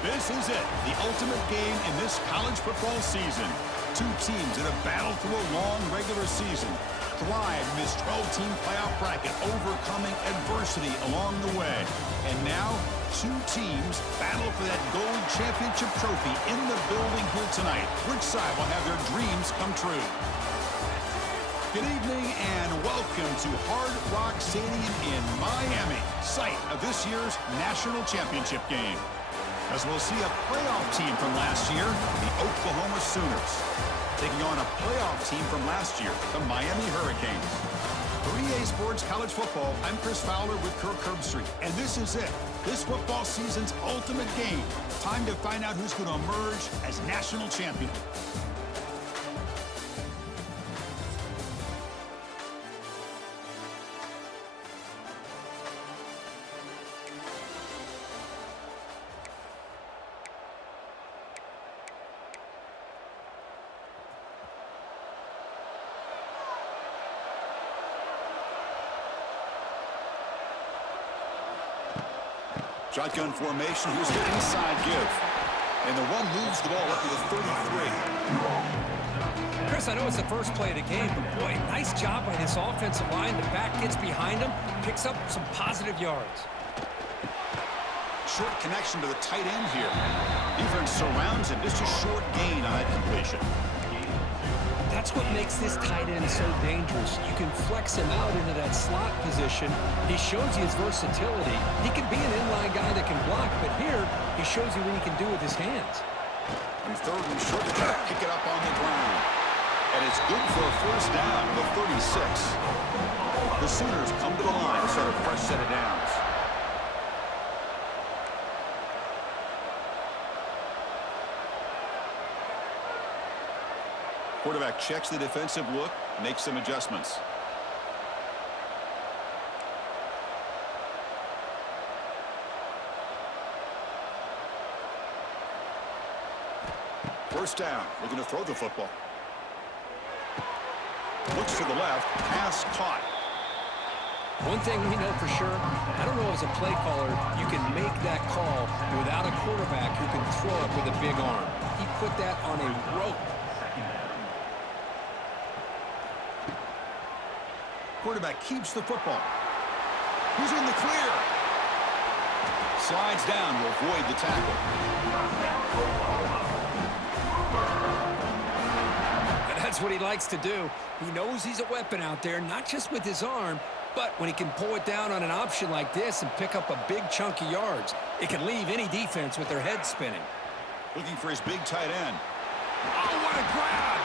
This is it, the ultimate game in this college football season. Two teams that have battled through a long regular season, thrived in this 12-team playoff bracket, overcoming adversity along the way. And now, two teams battle for that gold championship trophy in the building here tonight. Which side will have their dreams come true? Good evening and welcome to Hard Rock Stadium in Miami, site of this year's national championship game. As we'll see a playoff team from last year, the Oklahoma Sooners, taking on a playoff team from last year, the Miami Hurricanes. For EA Sports College Football, I'm Chris Fowler with Kirk Herbstreit, and this is it, this football season's ultimate game. Time to find out who's going to emerge as national champion. Shotgun formation, here's the inside give. And the run moves the ball up to the 33. Chris, I know it's the first play of the game, but boy, nice job by this offensive line. The back gets behind him, picks up some positive yards. Short connection to the tight end here. Defense surrounds him, just a short gain on that completion. That's what makes this tight end so dangerous. You can flex him out into that slot position. He shows you his versatility. He can be an inline guy that can block, but here he shows you what he can do with his hands. And third and short, to try to pick it up on the ground. And it's good for a first down, the 36. The Sooners come to the line to start a fresh set of downs. Quarterback checks the defensive look, makes some adjustments. First down, looking to throw the football. Looks to the left, pass caught. One thing we know for sure, I don't know as a play caller, you can make that call without a quarterback who can throw it with a big arm. He put that on a rope. Quarterback keeps the football. Who's in the clear? Slides down to avoid the tackle. And that's what he likes to do. He knows he's a weapon out there, not just with his arm, but when he can pull it down on an option like this and pick up a big chunk of yards, it can leave any defense with their head spinning. Looking for his big tight end. Oh, what a grab!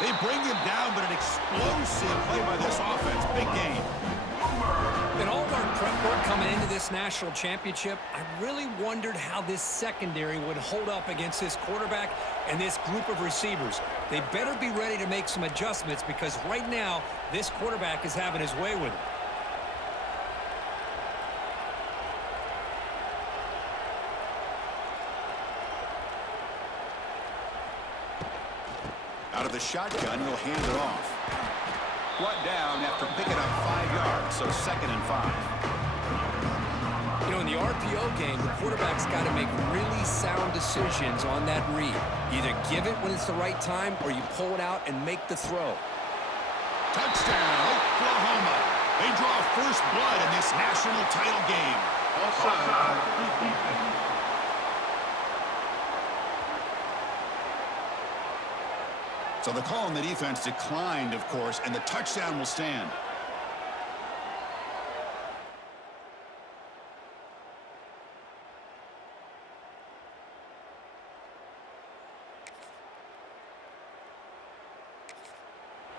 They bring him down, but an explosive play by this offense. Big game. In all of our prep work coming into this national championship, I really wondered how this secondary would hold up against this quarterback and this group of receivers. They better be ready to make some adjustments because right now, this quarterback is having his way with it. Out of the shotgun, he'll hand it off. Brought down after picking up 5 yards, so 2nd and 5. You know, in the RPO game, the quarterback's got to make really sound decisions on that read. Either give it when it's the right time or you pull it out and make the throw. Touchdown, Oklahoma. They draw first blood in this national title game. Offside. So the call on the defense declined, of course, and the touchdown will stand.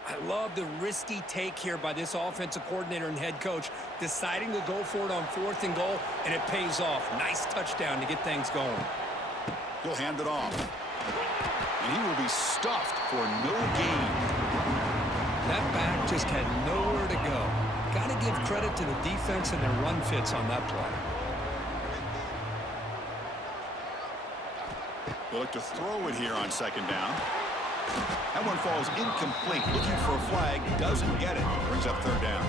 I love the risky take here by this offensive coordinator and head coach, deciding to go for it on 4th and goal, and it pays off. Nice touchdown to get things going. He'll hand it off. And he will be stuffed for no gain. That back just had nowhere to go. Got to give credit to the defense and their run fits on that play. They'll look to throw it here on 2nd down. That one falls incomplete. Looking for a flag, doesn't get it. Brings up 3rd down.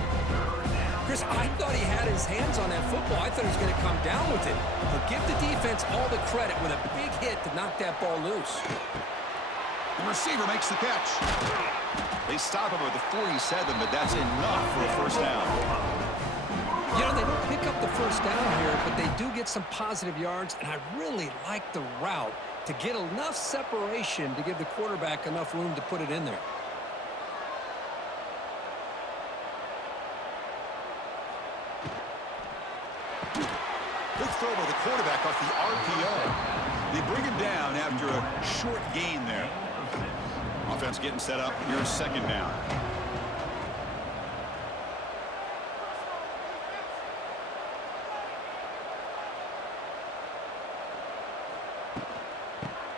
Chris, I thought he had his hands on that football. I thought he was going to come down with it. But give the defense all the credit with a big hit to knock that ball loose. The receiver makes the catch. They stop him at the 47, but that's enough for a first down. You know, they don't pick up the first down here, but they do get some positive yards, and I really like the route to get enough separation to give the quarterback enough room to put it in there. Good throw by the quarterback off the RPO. They bring him down after a short gain there. Offense getting set up. Here's second down.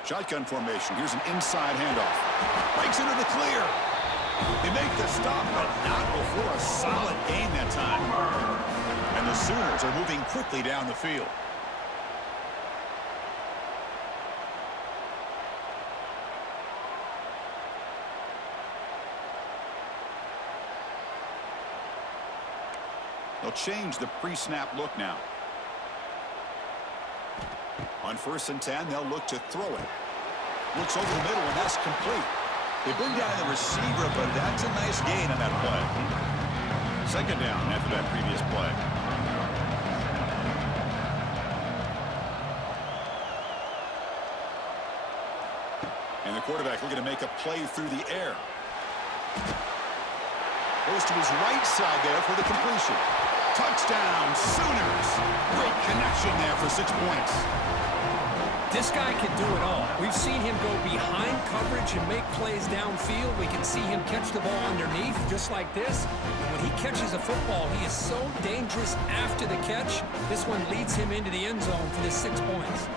Shotgun formation. Here's an inside handoff. Breaks into the clear. They make the stop, but not before a solid gain that time. And the Sooners are moving quickly down the field. They'll change the pre-snap look now. On 1st and 10, they'll look to throw it. Looks over the middle, and that's complete. They bring down the receiver, but that's a nice gain on that play. Second down after that previous play. And the quarterback looking to make a play through the air. Goes to his right side there for the completion. Touchdown, Sooners. Great connection there for 6 points. This guy can do it all. We've seen him go behind coverage and make plays downfield. We can see him catch the ball underneath just like this. And when he catches a football, he is so dangerous after the catch. This one leads him into the end zone for the 6 points.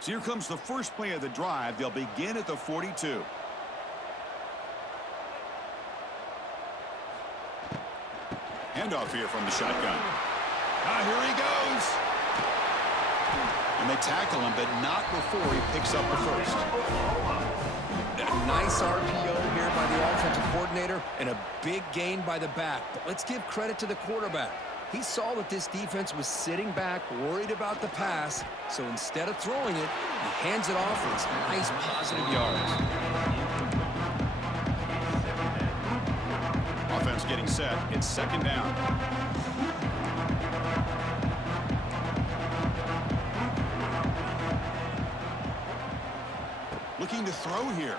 So here comes the first play of the drive. They'll begin at the 42. Handoff here from the shotgun. Here he goes. And they tackle him, but not before he picks up the first. A nice RPO here by the offensive coordinator and a big gain by the back. But let's give credit to the quarterback. He saw that this defense was sitting back, worried about the pass, so instead of throwing it, he hands it off for some nice positive yards. Offense getting set. It's second down. Looking to throw here.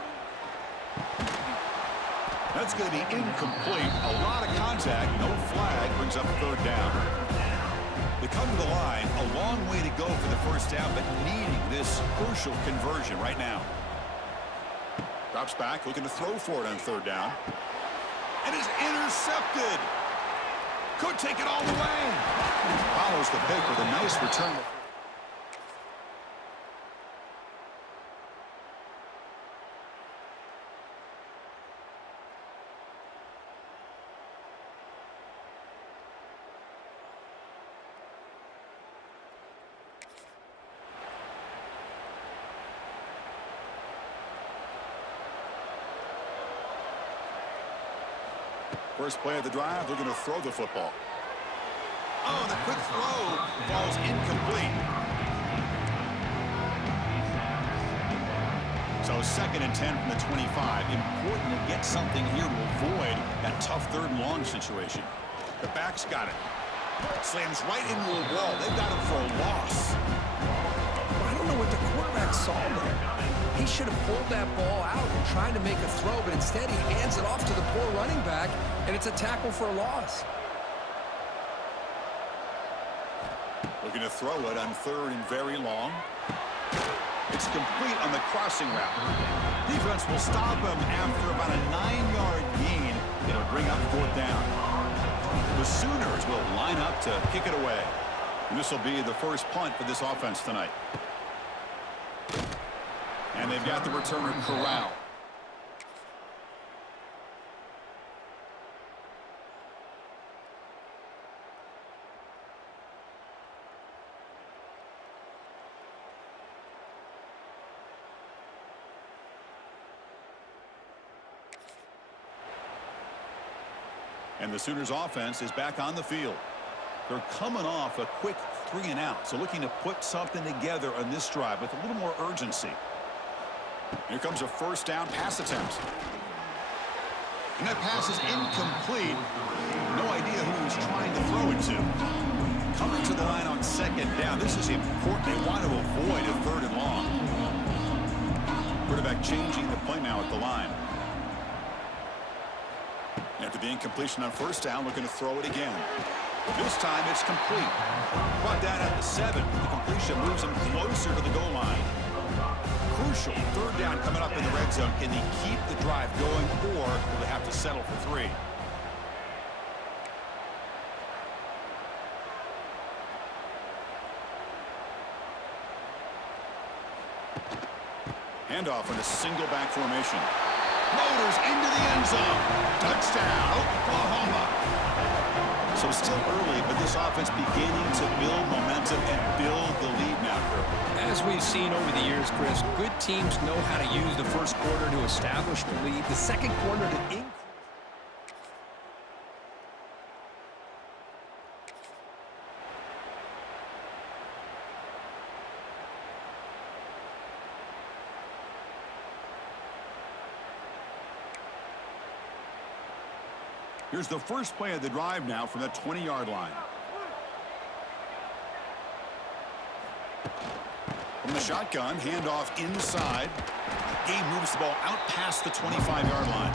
That's going to be incomplete. A lot of contact. No flag. Brings up third down. They come to the line. A long way to go for the first down, but needing this crucial conversion right now. Drops back. Looking to throw for it on third down. And is intercepted. Could take it all the way. Follows the pick with a nice return. First play of the drive, they're going to throw the football. Oh, the quick throw falls incomplete. So 2nd and 10 from the 25. Important to get something here to avoid that tough 3rd and long situation. The back's got it. Slams right into a wall. They've got him for a loss. I don't know what the quarterback saw there. He should have pulled that ball out and tried to make a throw, but instead he hands it off to the poor running back, and it's a tackle for a loss. Looking to throw it on 3rd and very long. It's complete on the crossing route. Defense will stop him after about a 9-yard gain. It'll bring up 4th down. The Sooners will line up to kick it away. And this will be the first punt for this offense tonight. And they've got the returner corralled. And the Sooners offense is back on the field. They're coming off a quick 3-and-out, so looking to put something together on this drive with a little more urgency. Here comes a first down pass attempt. And that pass is incomplete. No idea who he's trying to throw it to. Coming to the line on second down. This is important. They want to avoid a 3rd and long. Quarterback changing the play now at the line. After the incompletion on first down, looking to throw it again. This time it's complete. Brought down at the 7. The completion moves him closer to the goal line. Crucial 3rd down coming up in the red zone. Can they keep the drive going, or will they have to settle for 3? Handoff in a single back formation. Motors into the end zone. Touchdown, Oklahoma. So still early, but this offense beginning to build momentum and build the lead now, Drew. As we've seen over the years, Chris, good teams know how to use the first quarter to establish the lead, the second quarter to increase. Here's the first play of the drive now from the 20-yard line. From the shotgun, handoff inside. Game moves the ball out past the 25-yard line.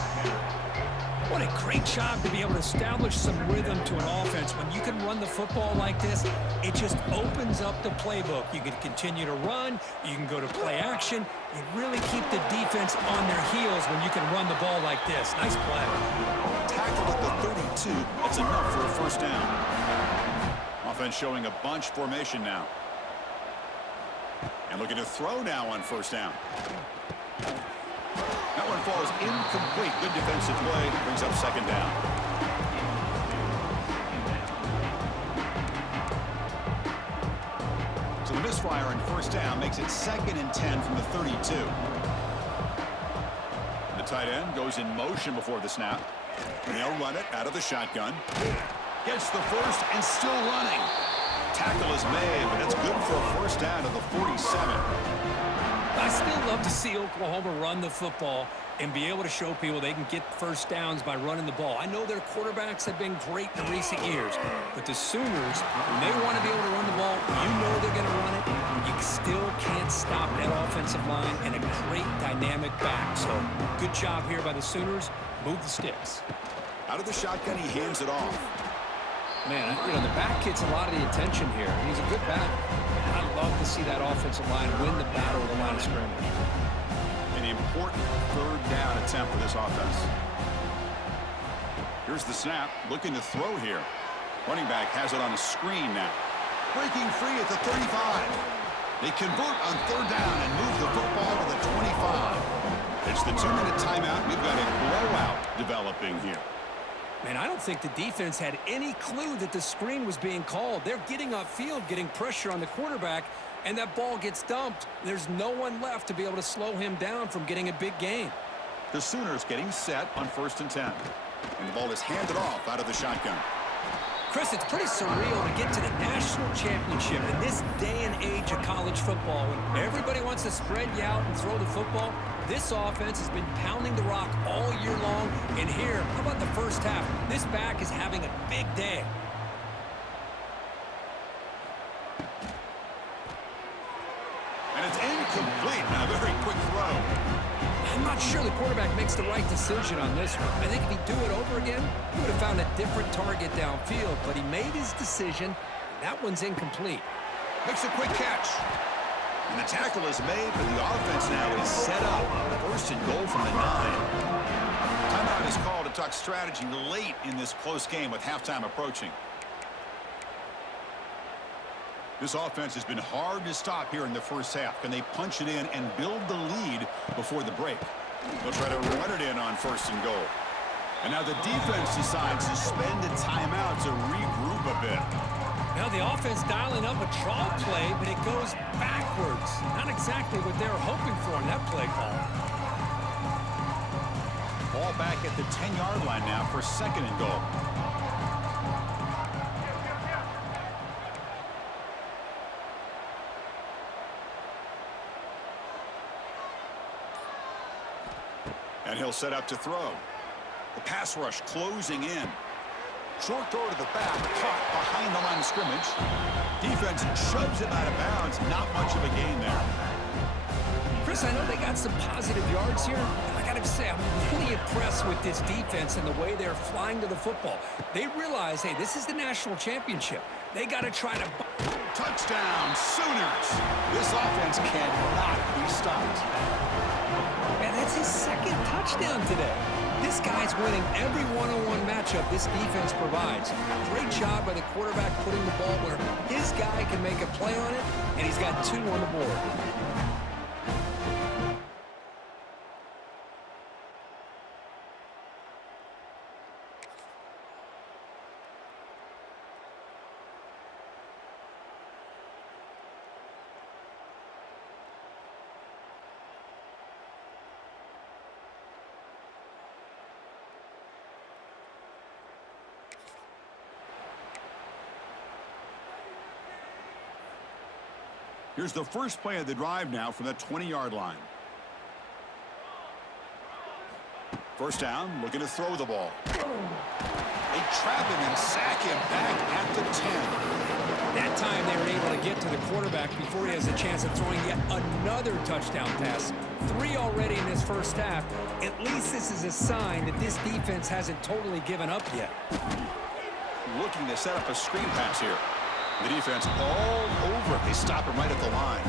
What a great job to be able to establish some rhythm to an offense. When you can run the football like this, it just opens up the playbook. You can continue to run. You can go to play action. You really keep the defense on their heels when you can run the ball like this. Nice play. Tackle at the 32. That's enough for a first down. Offense showing a bunch formation now. And looking to throw now on first down. That one falls incomplete. Good defensive play. Brings up second down. So the misfire on first down makes it 2nd and 10 from the 32. The tight end goes in motion before the snap. And they'll run it out of the shotgun. Gets the first and still running. Tackle is made, but that's good for a first down to the 47. I still love to see Oklahoma run the football and be able to show people they can get first downs by running the ball. I know their quarterbacks have been great in recent years, but the Sooners, when they want to be able to run the ball, you know they're going to run it. You still can't stop that offensive line and a great dynamic back. So good job here by the Sooners. Move the sticks. Out of the shotgun, he hands it off. Man, you know, the back gets a lot of the attention here. He's a good back. I love to see that offensive line win the battle of the line of scrimmage. An important 3rd down attempt for this offense. Here's the snap, looking to throw here. Running back has it on a screen now. Breaking free at the 35. They convert on 3rd down and move the football to the 25. It's the 2-minute timeout. We've got a blowout developing here. Man, I don't think the defense had any clue that the screen was being called. They're getting upfield, getting pressure on the quarterback, and that ball gets dumped. There's no one left to be able to slow him down from getting a big gain. The Sooners getting set on 1st and 10. And the ball is handed off out of the shotgun. Chris, it's pretty surreal to get to the national championship in this day and age of college football. When everybody wants to spread you out and throw the football, this offense has been pounding the rock all year long. And here, how about the first half? This back is having a big day. And it's incomplete on a very quick throw. I'm not sure the quarterback makes the right decision on this one. I think if he'd do it over again, he would have found a different target downfield. But he made his decision. That one's incomplete. Makes a quick catch. And the tackle is made, but the offense now is set up. 1st and goal from the 9. Timeout is called to talk unorthodox strategy late in this close game with halftime approaching. This offense has been hard to stop here in the first half. Can they punch it in and build the lead before the break? They'll try to run it in on 1st and goal. And now the defense decides to spend a timeout to regroup a bit. Now the offense dialing up a draw play, but it goes backwards. Not exactly what they were hoping for in that play call. Ball back at the 10-yard line now for 2nd and goal. And he'll set up to throw. The pass rush closing in. Short throw to the back, caught behind the line of scrimmage. Defense shoves him out of bounds. Not much of a gain there. Chris, I know they got some positive yards here. I got to say, I'm really impressed with this defense and the way they're flying to the football. They realize, hey, this is the national championship. They got to try to... Touchdown, Sooners! This offense cannot be stopped. Man, that's his 2nd touchdown today. This guy's winning every one-on-one matchup this defense provides. Great job by the quarterback putting the ball where his guy can make a play on it, and he's got 2 on the board. Here's the first play of the drive now from the 20-yard line. First down, looking to throw the ball. They trap him and sack him back at the 10. That time they were able to get to the quarterback before he has a chance of throwing yet another touchdown pass. 3 already in this first half. At least this is a sign that this defense hasn't totally given up yet. Looking to set up a screen pass here. The defense all over it. They stop him right at the line.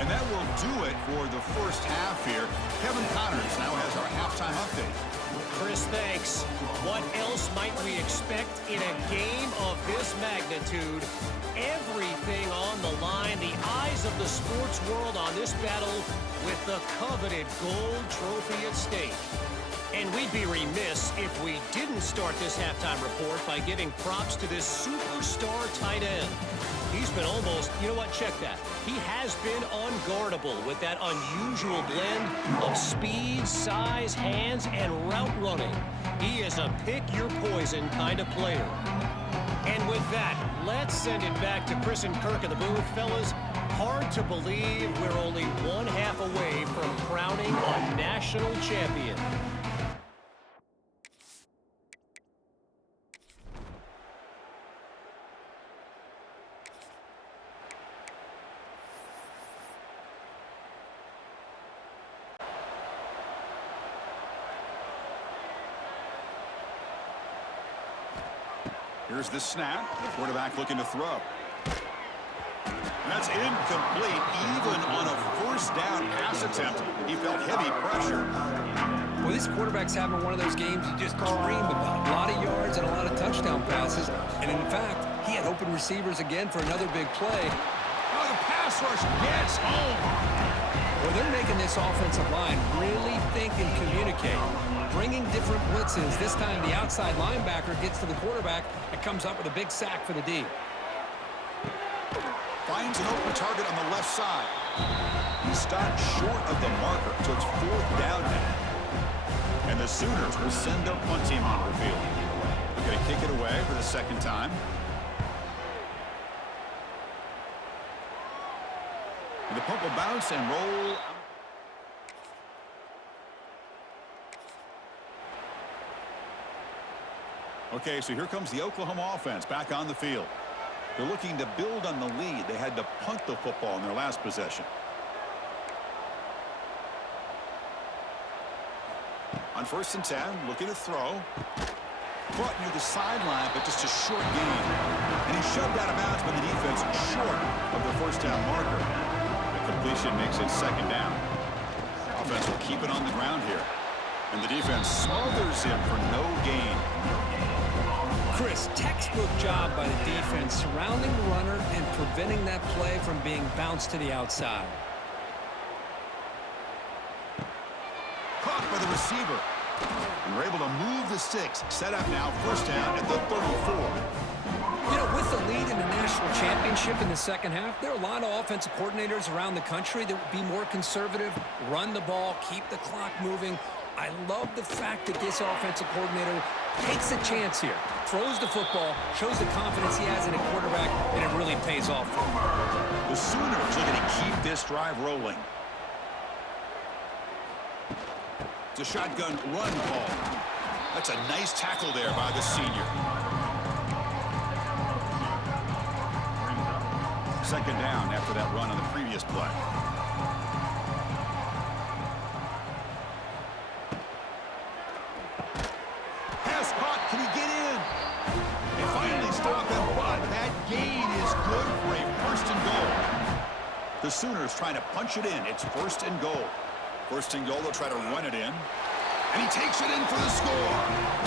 And that will do it for the first half here. Kevin Connors now has our halftime update. Chris, thanks. What else might we expect in a game of this magnitude? Everything on the line. The eyes of the sports world on this battle with the coveted gold trophy at stake. And we'd be remiss if we didn't start this halftime report by giving props to this superstar tight end. He's been almost, you know what, check that. He has been unguardable with that unusual blend of speed, size, hands, and route running. He is a pick-your-poison kind of player. And with that, let's send it back to Chris and Kirk in the booth. Fellas, hard to believe we're only 1/2 away from crowning a national champion. Here's the snap. The quarterback looking to throw. That's incomplete. Even on a first down pass attempt, he felt heavy pressure. Well, this quarterback's having one of those games you just dream about. A lot of yards and a lot of touchdown passes. And in fact, he had open receivers again for another big play. Oh, the pass rush gets home. Well, they're making this offensive line really think and communicate. Bringing different blitzes. This time the outside linebacker gets to the quarterback and comes up with a big sack for the D. Finds an open target on the left side. He stopped short of the marker, so it's 4th down now. And the Sooners will send their punt team on the field. They're going to kick it away for the 2nd time. And the punt will bounce and roll. Okay, so here comes the Oklahoma offense back on the field. They're looking to build on the lead. They had to punt the football in their last possession. On 1st and 10, looking to throw. Caught near the sideline, but just a short gain. And he's shoved out of bounds by the defense short of the first down marker. The completion makes it 2nd down. Offense will keep it on the ground here. And the defense smothers him for no gain. Chris, textbook job by the defense surrounding the runner and preventing that play from being bounced to the outside. Caught by the receiver. And we're able to move the sticks. Set up now, first down at the 34. You know, with the lead in the national championship in the second half, there are a lot of offensive coordinators around the country that would be more conservative, run the ball, keep the clock moving. I love the fact that this offensive coordinator takes a chance here, throws the football, shows the confidence he has in a quarterback, and it really pays off for him. The Sooners looking to keep this drive rolling. It's a shotgun run call. That's a nice tackle there by the senior. Second down after that run on the previous play. Pass caught. Can he get in? They finally stop him, but that gain is good for a first and goal. The Sooners trying to punch it in. It's first and goal. First and goal, they'll try to run it in. And he takes it in for the score.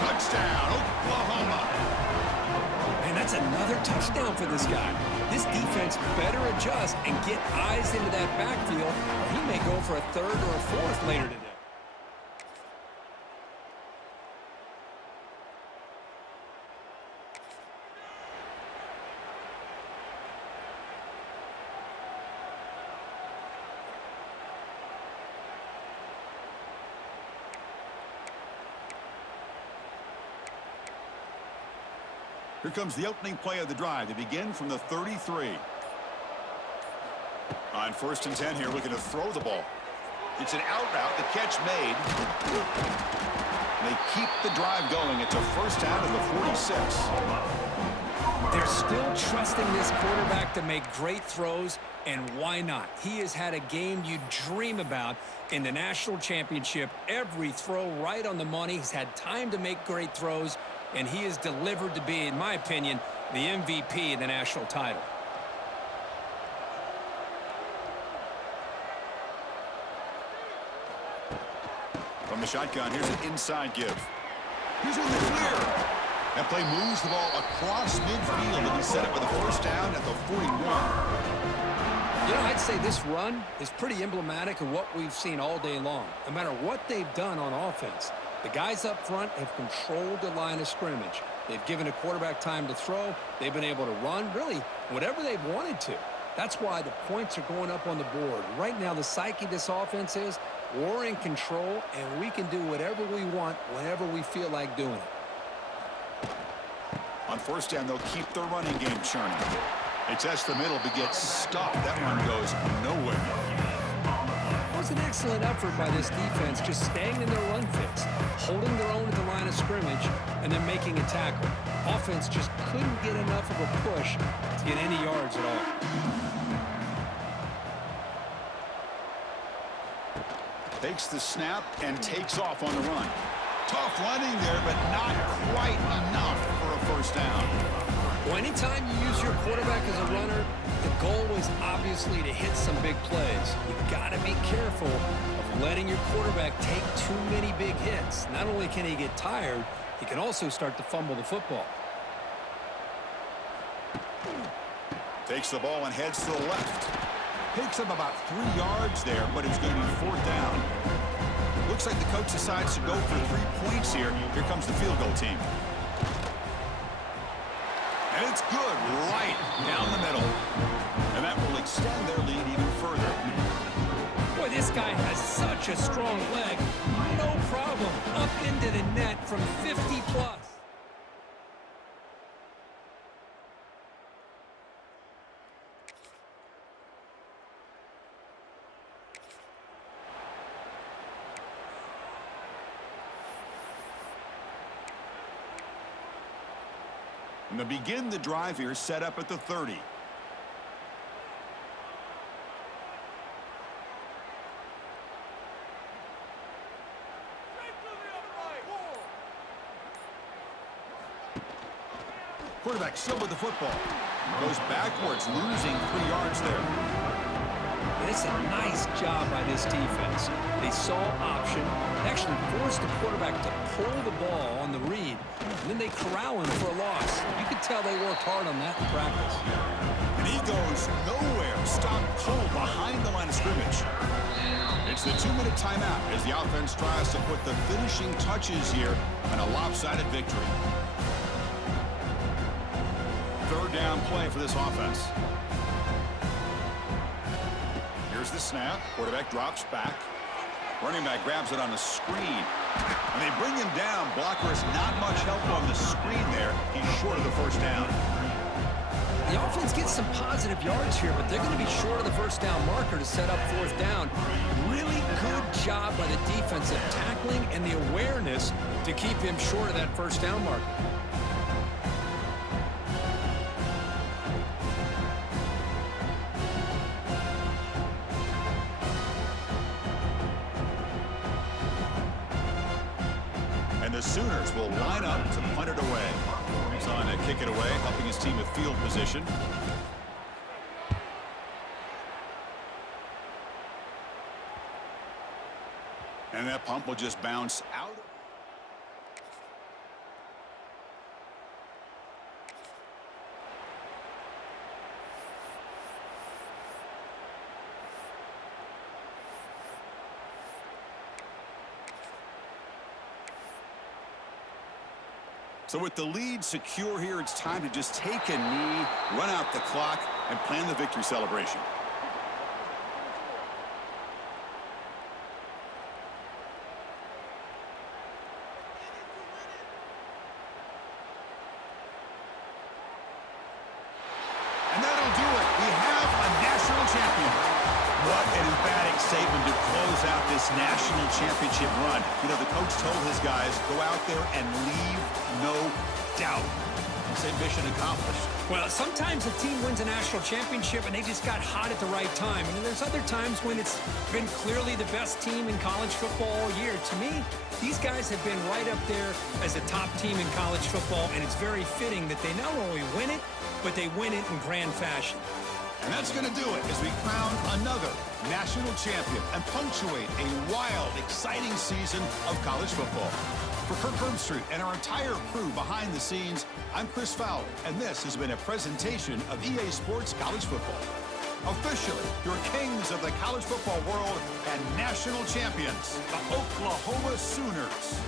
Touchdown, Oklahoma. And that's another touchdown for this guy. This defense better adjust and get eyes into that backfield, or he may go for a third or a fourth later today. Here comes the opening play of the drive. They begin from the 33. On first and 10 here, looking to throw the ball. It's an out route. The catch made. They keep the drive going. It's a first down of the 46. They're still trusting this quarterback to make great throws, and why not? He has had a game you dream about in the national championship. Every throw right on the money. He's had time to make great throws, and he is delivered to be, in my opinion, the MVP of the national title. From the shotgun, here's an inside give. He's in the clear. That play moves the ball across midfield, and he set it with a first down at the 41. You know, I'd say this run is pretty emblematic of what we've seen all day long. No matter what they've done on offense, the guys up front have controlled the line of scrimmage. They've given a quarterback time to throw. They've been able to run, really, whatever they've wanted to. That's why the points are going up on the board. Right now, the psyche of this offense is we're in control, and we can do whatever we want whenever we feel like doing it. On first down, they'll keep their running game churning. They test the middle, but get stopped. That one goes nowhere. It was an excellent effort by this defense, just staying in their run fits, holding their own at the line of scrimmage, and then making a tackle. Offense just couldn't get enough of a push to get any yards at all. Takes the snap and takes off on the run. Tough running there, but not quite enough for a first down. Well, anytime you use your quarterback as a runner, the goal is obviously to hit some big plays. You've got to be careful of letting your quarterback take too many big hits. Not only can he get tired, he can also start to fumble the football. Takes the ball and heads to the left. Picks up about 3 yards there, but it's going to be fourth down. Looks like the coach decides to go for 3 points here. Here comes the field goal team. And it's good right down the middle. And that will extend their lead even further. Boy, this guy has such a strong leg. No problem. Up into the net from 50 plus. And to begin the drive here, set up at the 30. Quarterback still with the football. Goes backwards, losing 3 yards there. And it's a nice job by this defense. They saw option, actually forced the quarterback to pull the ball on the read, and then they corral him for a loss. You could tell they worked hard on that in practice. And he goes nowhere. Stopped cold behind the line of scrimmage. It's the 2-minute timeout as the offense tries to put the finishing touches here on a lopsided victory. Third down play for this offense. Here's the snap. Quarterback drops back. Running back grabs it on the screen. And they bring him down. Blocker has not much help on the screen there. He's short of the first down. The offense gets some positive yards here, but they're going to be short of the first down marker to set up fourth down. Really good job by the defensive tackling and the awareness to keep him short of that first down marker. And the Sooners will line up to punt it away. He's on to kick it away, helping his team with field position. And that punt will just bounce out. So with the lead secure here, it's time to just take a knee, run out the clock, and plan the victory celebration. And that'll do it. We have a national champion. What an emphatic statement to close out this national championship run. You know, the coach told his guys, go out there and leave no doubt. Say mission accomplished. Well, sometimes a team wins a national championship and they just got hot at the right time. And there's other times when it's been clearly the best team in college football all year. To me, these guys have been right up there as a top team in college football, and it's very fitting that they not only win it, but they win it in grand fashion. And that's going to do it as we crown another national champion and punctuate a wild, exciting season of college football. For Kirk Herbstreit and our entire crew behind the scenes, I'm Chris Fowler, and this has been a presentation of EA Sports College Football. Officially, your kings of the college football world and national champions, the Oklahoma Sooners.